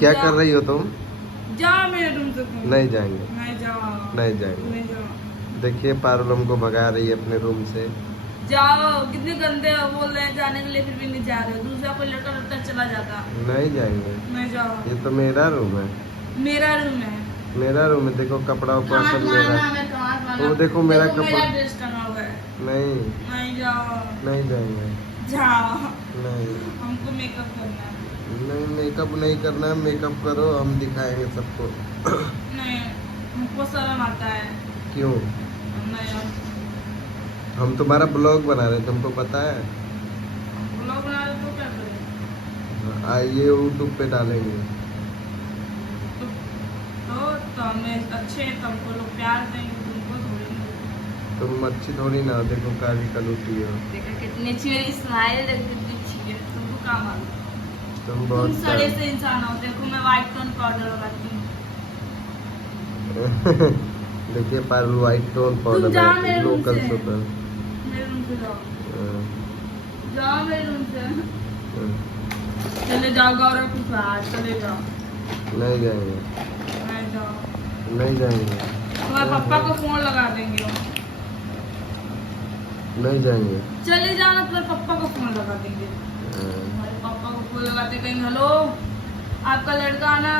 क्या कर रही हो तुम? जाओ मेरे रूम से तुम। नहीं जाएंगे, नहीं जाओ। नहीं जाएंगे। नहीं जाओ। देखिए पारुल हमको भगा रही है अपने रूम से। जाओ, कितने गंदे बोल रहे हैं जाने के लिए, फिर भी नहीं जा रहे हो। दूसरा कोई लड़का लड़का चला जाता। नहीं जाएंगे, नहीं जाओ। ये तो मेरा रूम है। मेरा रूम है। मेरा रूम है, देखो कपड़ा उपड़ा सब कहाँ मेरा। है, कहाँ वाला? वो देखो मेरा मेरा कपड़ा। ड्रेस टंगा हुआ है। नहीं, नहीं जाओ। नहीं जाएंगे। जाओ, नहीं, हमको मेकअप करना है। नहीं मेकअप नहीं करना है, मेकअप करो हम दिखाएंगे सबको। नहीं, हमको शर्म आता है। क्यों? नहीं, हम तुम्हारा ब्लॉग बना रहे, तुमको पता है? ब्लॉग बना रहे तो क्या करें? आइए यूट्यूब पे डालेंगे। तो हमें अच्छे, तुमको लोग प्यार देंगे, तुमको थोड़ी ना। तुम अच्छी थोड़ी ना हो, देखो काली कलूटी हो। देखो कितनी अच्छी मेरी स्माइल, देखो कितनी अच्छी है। तुमको क्या मालूम? तुम तुम बहुत सड़े से इंसान हो। देखो मैं व्हाइट टोन पाउडर लगाती हूँ। देखिए पारुल व्हाइट टोन पाउडर जाओ मेरे रूम लोकल से। सुपर। मेरे रूम से जाओ। जाओ मेरे रूम से। चले जाओ गौरव के साथ, चले जाओ। नहीं जाएंगे, नहीं जाओ। नहीं जाएंगे, तुम्हारे पापा को फोन लगा देंगे। नहीं जाएंगे। चले जाओ ना, तुम्हारे पापा को फोन लगा देंगे। हमारे पापा को फोन लगाते कहेंगे, हेलो आपका लड़का ना